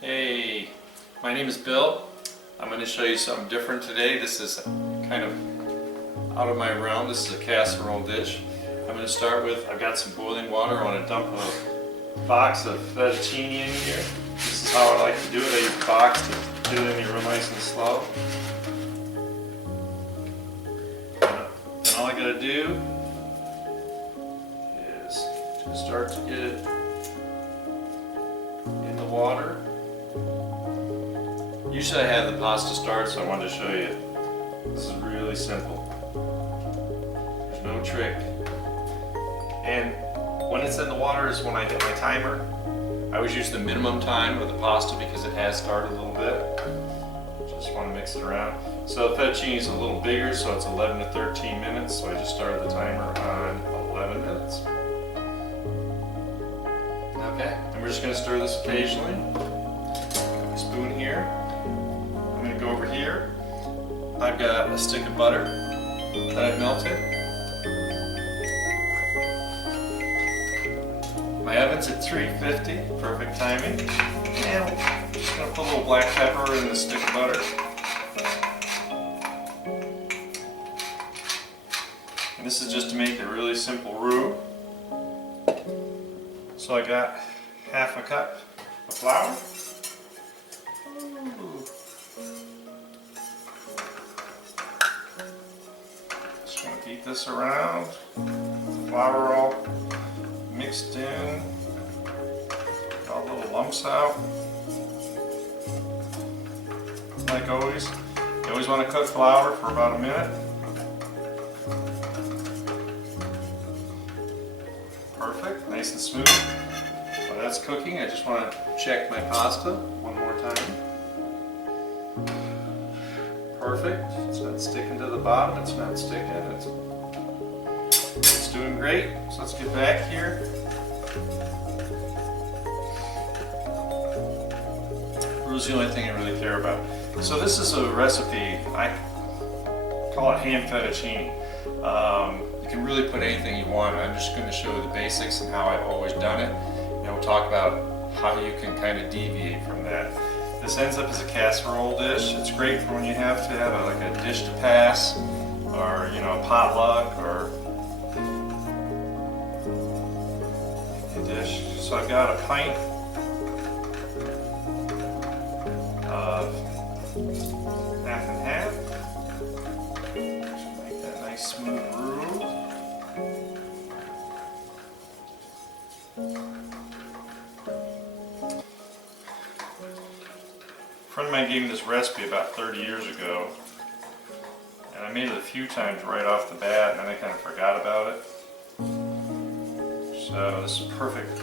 Hey, my name is Bill. I'm going to show you something different today. This is kind of out of my realm. This is a casserole dish. I'm going to start with, I've got some boiling water. I want to dump a box of fettuccine in here. This is how I like to do it. I use a box to do it in here real nice and slow. And all I got to do is just start to get it in the water. Usually I have the pasta start, so I wanted to show you. This is really simple. There's no trick. And when it's in the water is when I hit my timer. I always use the minimum time of the pasta because it has started a little bit. Just want to mix it around. So the fettuccine is a little bigger, so it's 11 to 13 minutes. So I just started the timer on 11 minutes. Okay, and we're just going to stir this occasionally. Spoon here. I'm going to go over here. I've got a stick of butter that I've melted. My oven's at 350, perfect timing. And I'm just going to put a little black pepper in the stick of butter. And this is just to make a really simple roux. So I got half a cup of flour. Just going to beat this around. The flour all mixed in. Got all the little lumps out. Like always, you always want to cook flour for about a minute. Perfect, nice and smooth. While that's cooking, I just want to check my pasta one more time. Perfect, it's not sticking to the bottom, it's not sticking, it's doing great. So let's get back here. Roux is the only thing I really care about. So this is a recipe, I call it ham fettuccine. You can really put anything you want. I'm just going to show you the basics and how I've always done it. And we'll talk about how you can kind of deviate from that. This ends up as a casserole dish. It's great for when you have to have like a dish to pass, or a potluck, or a dish. So I've got a pint of half and half. Just make that nice smooth roux. A friend of mine gave me this recipe about 30 years ago, and I made it a few times right off the bat, and then I kind of forgot about it. So this is perfect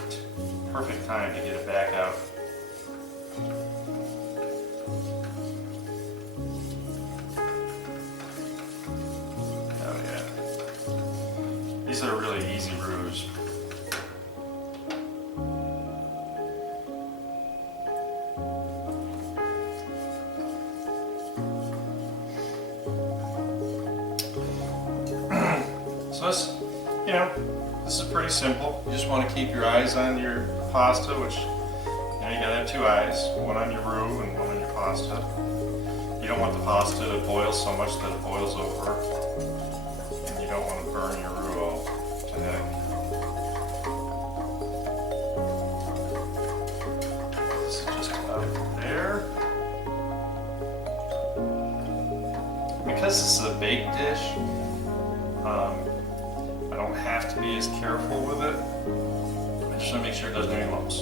time to get it back out. Oh yeah, these are really easy roux. So this is pretty simple. You just want to keep your eyes on your pasta, which you gotta have two eyes, one on your roux and one on your pasta. You don't want the pasta to boil so much that it boils over, and you don't want to burn your roux all to heck. This is just about there. Because this is a baked dish, I don't have to be as careful with it. I just want to make sure it doesn't have any lumps.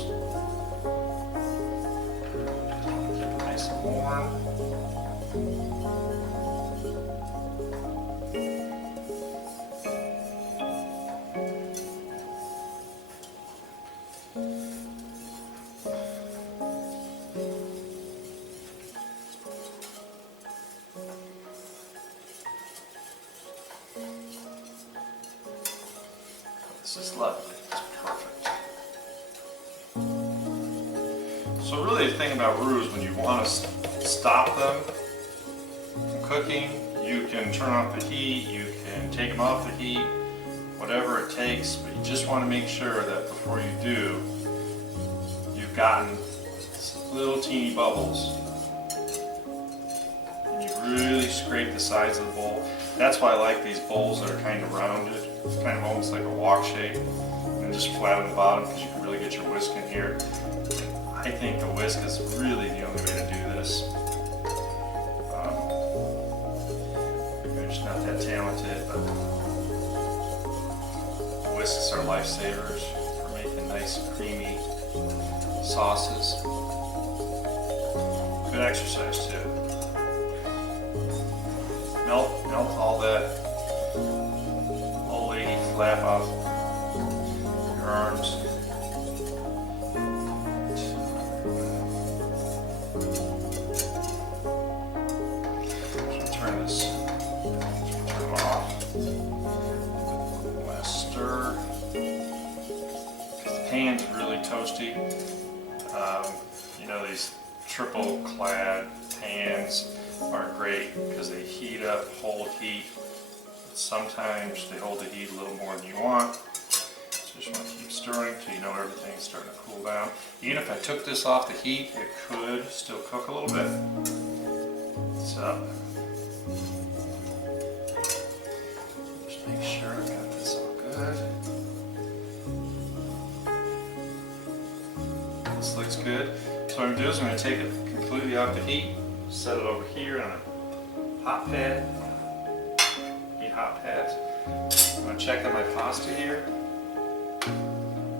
Keep it nice and warm. This is lovely. It's perfect. So really the thing about roux is when you want to stop them from cooking, you can turn off the heat, you can take them off the heat, whatever it takes, but you just want to make sure that before you do, you've gotten at little teeny bubbles. And you really scrape the sides of the bowl. That's why I like these bowls that are kind of rounded. It's kind of almost like a wok shape. And just flat on the bottom because you can really get your whisk in here. I think the whisk is really the only way to do this. I'm just not that talented, but whisks are lifesavers for making nice creamy sauces. Good exercise too. Melt all that old lady flap off your arms. Turn them off. Last stir. The pan's really toasty. You know, these triple clad pans are great because they heat up, hold heat. Sometimes they hold the heat a little more than you want. So you just want to keep stirring until you know everything's starting to cool down. Even if I took this off the heat, it could still cook a little bit. So just make sure I got this all good. This looks good. So what I'm going to do is I'm going to take it completely off the heat, set it over here on a hot pad. Need hot pads. I'm going to check on my pasta here.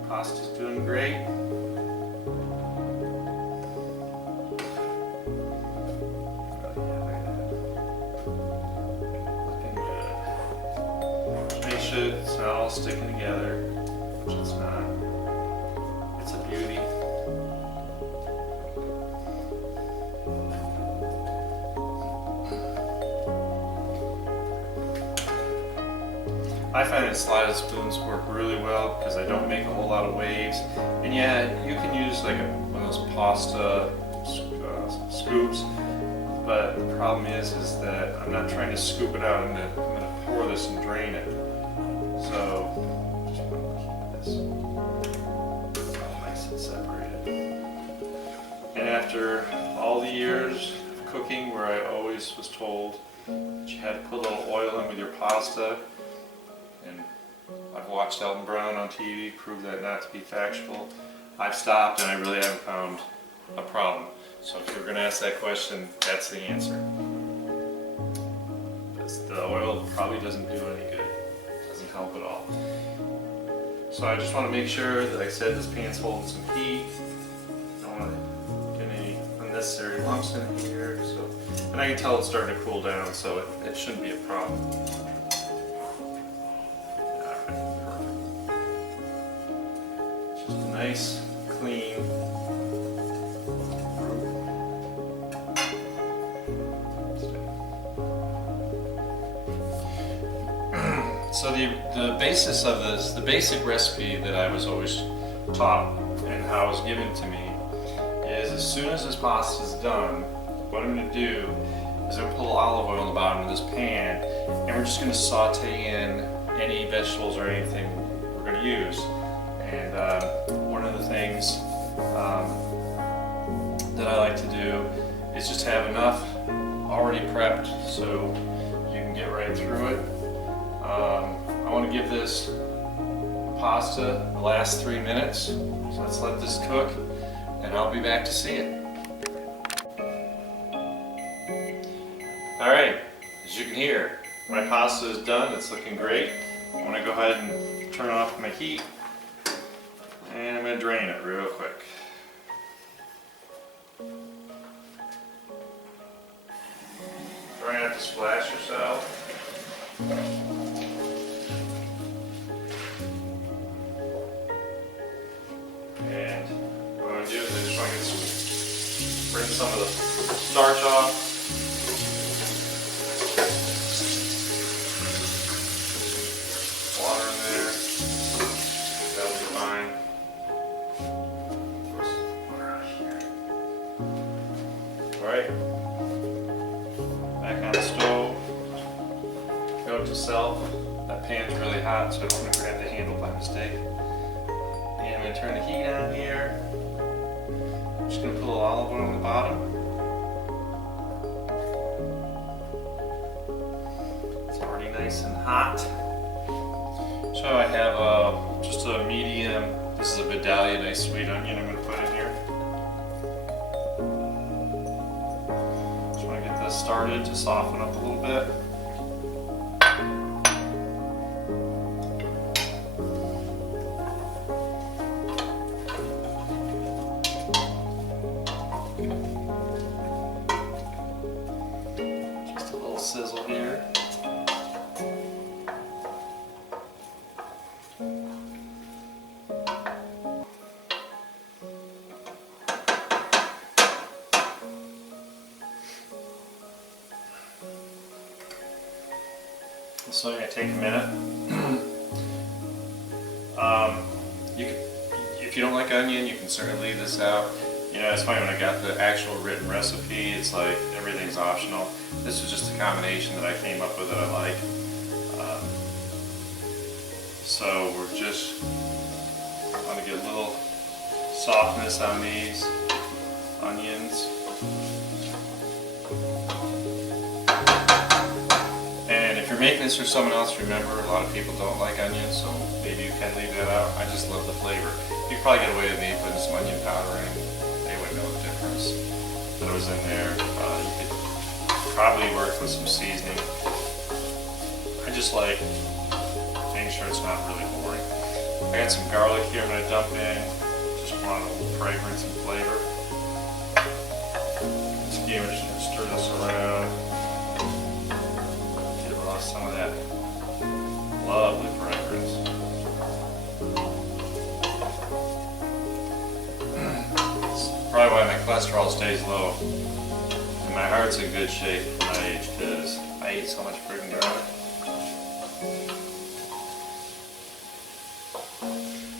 Pasta's doing great. Looking good. Just make sure it's not all sticking together, which it's not. It's a beauty. I find that slotted spoons work really well because they don't make a whole lot of waves. And yeah, you can use like one of those pasta scoops, but the problem is that I'm not trying to scoop it out. I'm going to pour this and drain it. So just want to keep this all nice and separated. And after all the years of cooking where I always was told that you had to put a little oil in with your pasta, and I've watched Elton Brown on TV prove that not to be factual, I've stopped and I really haven't found a problem. So if you're going to ask that question, that's the answer. The oil probably doesn't do any good. It doesn't help at all. So I just want to make sure that, like I said, this pan's holding some heat. Don't want to get any unnecessary lumps in here. So, and I can tell it's starting to cool down, so it shouldn't be a problem. Nice, clean. So the basis of this, the basic recipe that I was always taught and how it was given to me is as soon as this pasta is done, what I'm going to do is I'm going to put olive oil in the bottom of this pan and we're just going to saute in any vegetables or anything we're going to use. And one of the things that I like to do is just have enough already prepped so you can get right through it. I want to give this pasta the last 3 minutes, so let's let this cook and I'll be back to see it. Alright, as you can hear, my pasta is done, it's looking great. I want to go ahead and turn off my heat. And I'm going to drain it real quick. Try not to splash yourself. And what I'm going to do is I just want to bring some of the starch off. Water in there. That'll be fine. Alright, back on the stove, note to self, that pan's really hot so I don't want to grab the handle by mistake. And I'm going to turn the heat on here, Just gonna put a little olive oil on the bottom. It's already nice and hot. So I have just a medium, this is a Vidalia nice sweet onion I'm gonna put in here. Just wanna get this started to soften up a little bit. Sizzle here. So I'm going to take a minute. If you don't like onion, you can certainly leave this out. You know, it's funny when I got the actual written recipe, it's like everything's optional. This was just a combination that I came up with that I like. So we're just want to get a little softness on these onions. And if you're making this for someone else, remember a lot of people don't like onions, so maybe you can leave that out. I just love the flavor. You could probably get away with me putting some onion powder in. They would know the difference that was in there. You could probably work with some seasoning. I just like making sure it's not really boring. I got some garlic here I'm going to dump in. Just want a little fragrance and flavor. Just going to stir this around. Get rid of some of that lovely fragrance. Probably why my cholesterol stays low. And my heart's in good shape for my age because I eat so much friggin' garlic.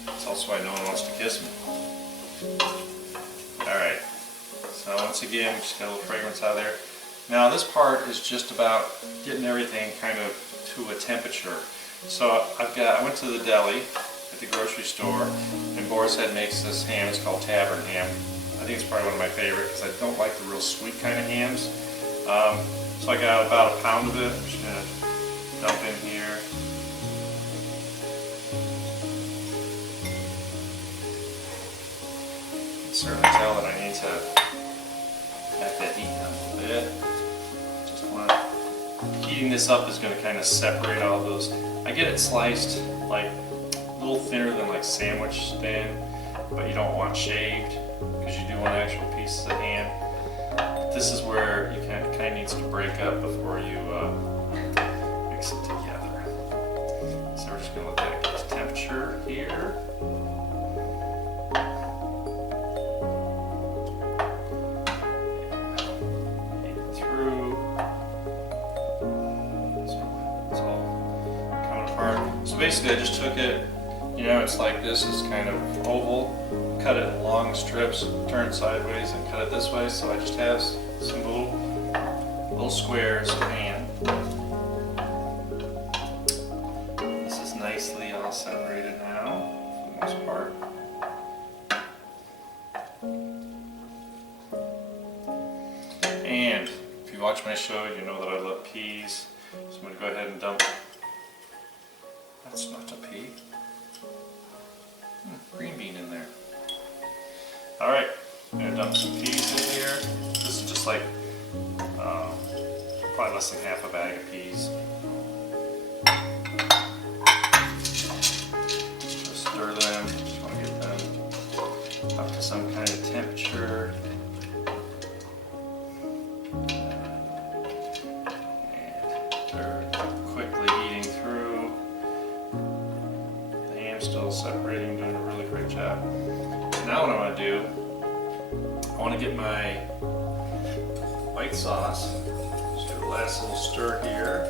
That's also why no one wants to kiss me. Alright, so once again, we just got a little fragrance out of there. Now this part is just about getting everything kind of to a temperature. So I went to the deli at the grocery store, and Boar's Head makes this ham. It's called Tavern ham. I think it's probably one of my favorite because I don't like the real sweet kind of hams. So I got about a pound of it. I'm just going to dump in here. You can certainly tell that I need to back that heat down a little bit. Just want heating this up is going to kind of separate all those. I get it sliced like a little thinner than like sandwich thin, but you don't want shaved because you do want actual pieces of ham. But this is where you kind of needs to break up before you mix it together. So we're just going to look at the temperature here. So basically I just took it, you know, it's like this is kind of oval, cut it in long strips, turn sideways and cut it this way, so I just have some little squares of ham. This is nicely all separated now, for the most part. And if you watch my show, you know that I love peas, so I'm going to go ahead and dump. That's not a pea. Green bean in there. Alright, I'm going to dump some peas in here. This is just like probably less than half a bag of peas. Just stir them. Just want to get them up to some kind of temperature. And they're quickly eating through. Still separating, doing a really great job. Now what I want to do, I want to get my white sauce. Just do a last little stir here.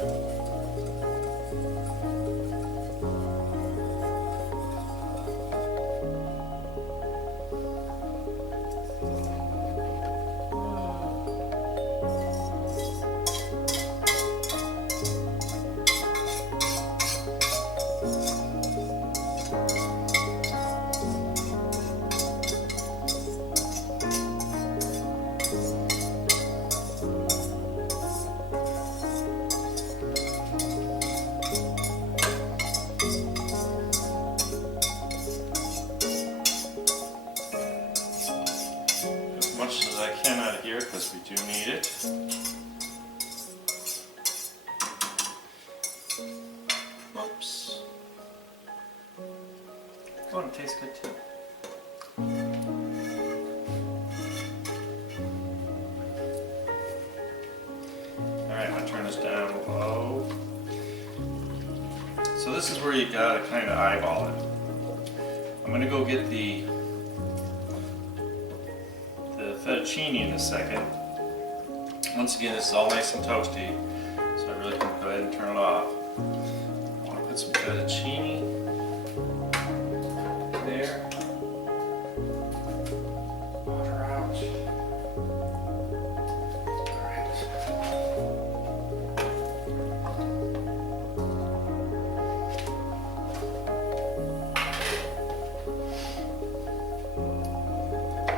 Oops. Oh, and it tastes good too. Alright, I'm going to turn this down low. So this is where you gotta kind of eyeball it. I'm going to go get the fettuccine in a second. Once again, this is all nice and toasty, so I really can go ahead and turn it off. I want to put some fettuccine there. Water out. Alright.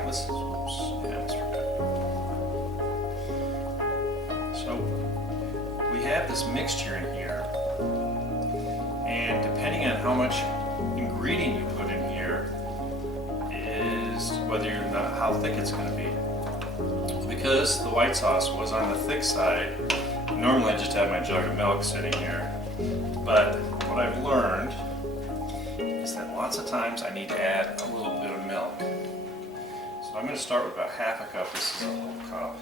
This is, whoops, yeah, that's right. So we have this mixture in here, and depending on how much ingredient you put in here is whether you're not, how thick it's going to be. Because the white sauce was on the thick side, normally I just have my jug of milk sitting here, but what I've learned is that lots of times I need to add a little bit of milk. So I'm going to start with about half a cup. This is a whole cup.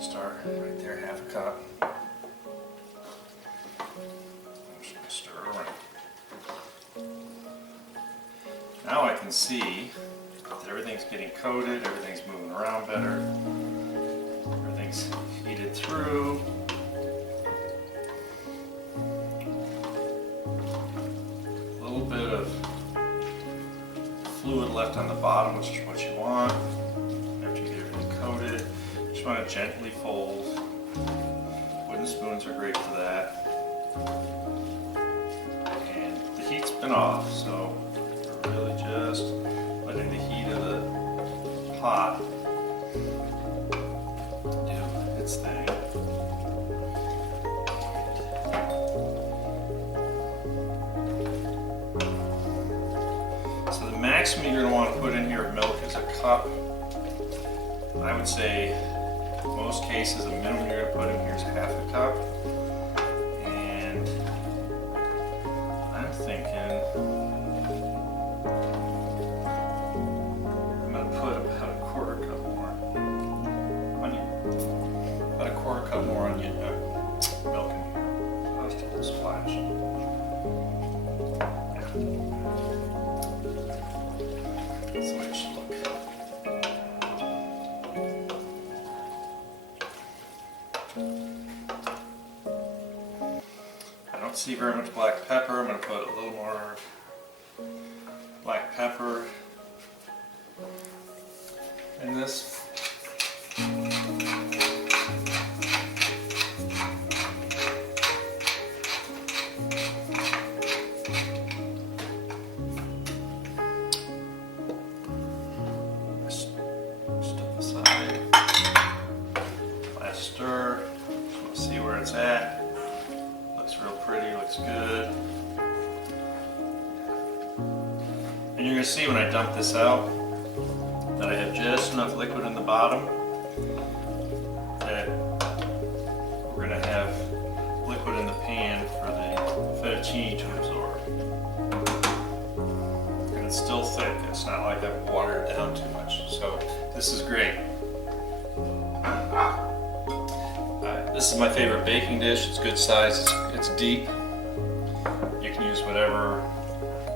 Start right there, half a cup. I'm just going to stir it around. Now I can see that everything's getting coated, everything's moving around better, everything's heated through. A little bit of fluid left on the bottom, which is what you want after you get everything coated. Just want to gently fold. Wooden spoons are great for that. And the heat's been off, so we're really just letting the heat of the pot do its thing. So the maximum you're going to want to put in here of milk is a cup. I would say in most cases the minimum you're going to put in here is half a cup. And I'm thinking I'm going to put about a quarter cup more onion. About a quarter cup more onion milk in here. Just a little splash. That's the way it should look. I don't see very much black pepper. I'm going to put a little more black pepper in this. Step aside. Last stir. Just want to see where it's at. Looks real pretty, looks good. And you're going to see when I dump this out that I have just enough liquid in the bottom that we're going to have liquid in the pan for the fettuccine to absorb. And it's still thick, it's not like I've watered it down too much. So this is great. This is my favorite baking dish. It's good size, it's deep. You can use whatever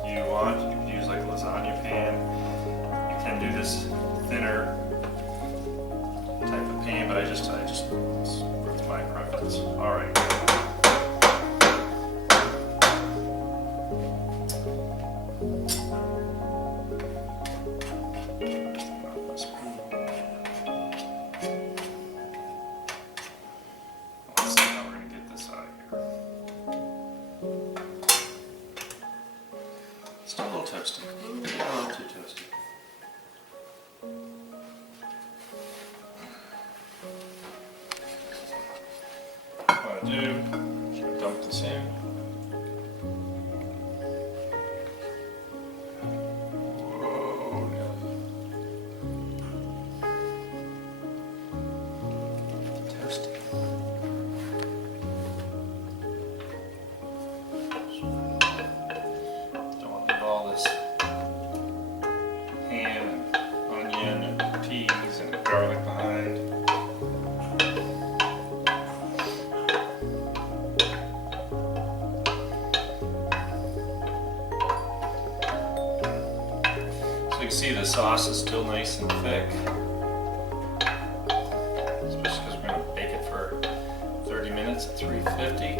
you want. You can use like a lasagna pan. You can do this thinner type of pan, but I just it's my preference. All right. Still a little toasty. A little too toasty. What I do, just dump this in. Whoa, toasty. can see the sauce is still nice and thick. Especially because we're going to bake it for 30 minutes at 350.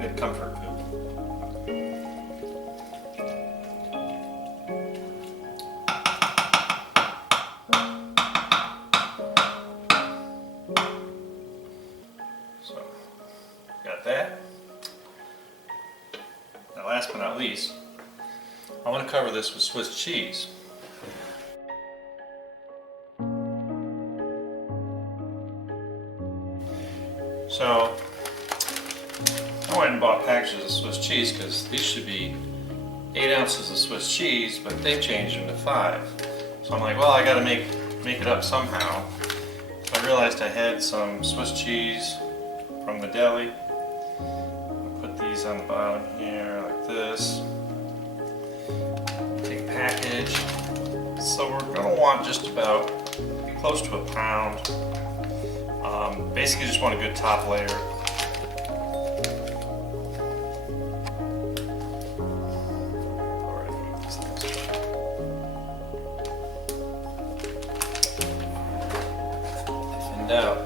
Good comfort food. So, got that. Now last but not least, I want to cover this with Swiss cheese. So, I went and bought packages of Swiss cheese because these should be 8 ounces of Swiss cheese, but they've changed them to 5. So I'm like, well, I gotta make it up somehow. So I realized I had some Swiss cheese from the deli. I'll put these on the bottom here like this. Take a package. So we're gonna want just about close to a pound. Basically just want a good top layer. Thinned out.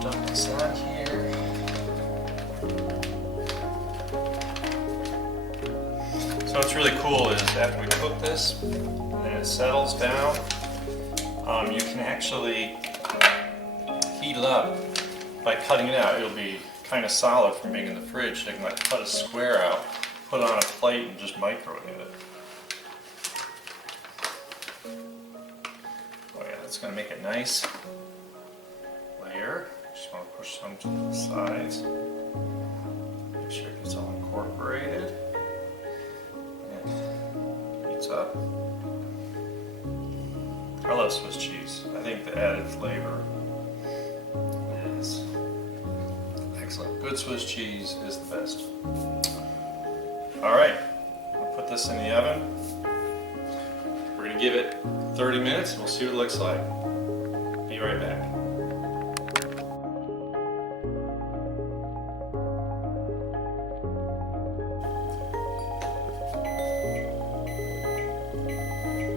Dump this on here. So what's really cool is after we cook this and it settles down, you can actually heat it up by cutting it out. It'll be kind of solid from being in the fridge. So you can like cut a square out, put it on a plate, and just microwave it. Oh yeah, that's going to make a nice layer. Just want to push some to the sides. Make sure it gets all incorporated. Up. I love Swiss cheese. I think the added flavor is excellent. Good Swiss cheese is the best. Alright, I'll put this in the oven. We're going to give it 30 minutes and we'll see what it looks like. Be right back.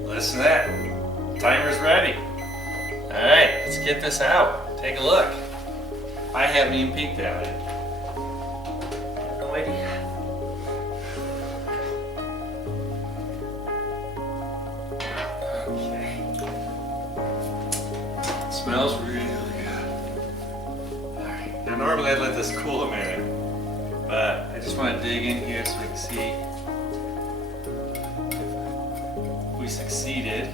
Listen to that. Timer's ready. Alright, let's get this out. Take a look. I haven't even peeked at it. No idea. Okay. It smells really good. Alright. Now normally I'd let this cool a minute, but I just want to dig in here so we can see we succeeded.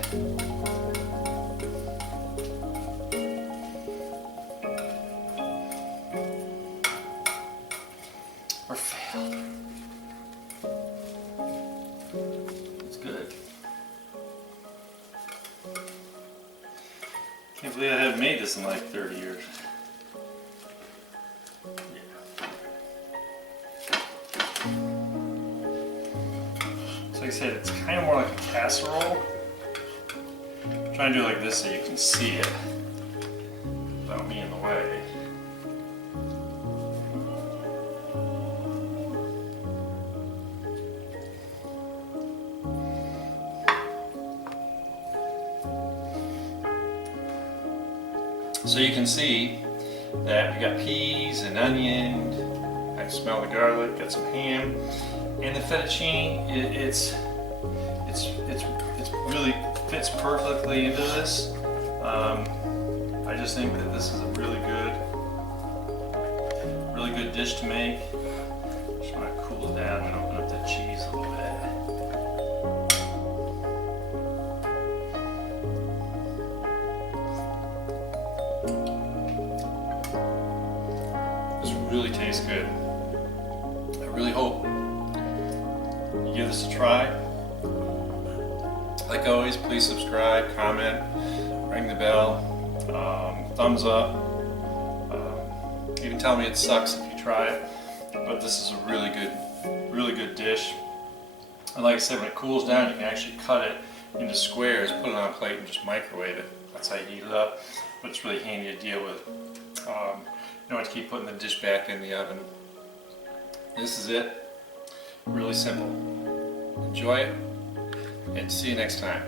Or failed. It's good. Can't believe I haven't made this in like 30 years. Like I said, it's kind of more like a casserole. I'm trying to do it like this so you can see it without me in the way. So you can see that we got peas and onion. I smell the garlic, got some ham. And the fettuccine, it really fits perfectly into this. I just think that this is a really good dish to make. Just want to cool it down and open up that cheese a little bit. This really tastes good. really hope you give this a try. Like always, please subscribe, comment, ring the bell, thumbs up. Even tell me it sucks if you try it. But this is a really good dish. And like I said, when it cools down, you can actually cut it into squares, put it on a plate, and just microwave it. That's how you heat it up. But it's really handy to deal with. You don't have to keep putting the dish back in the oven. This is it. Really simple. Enjoy it, and see you next time.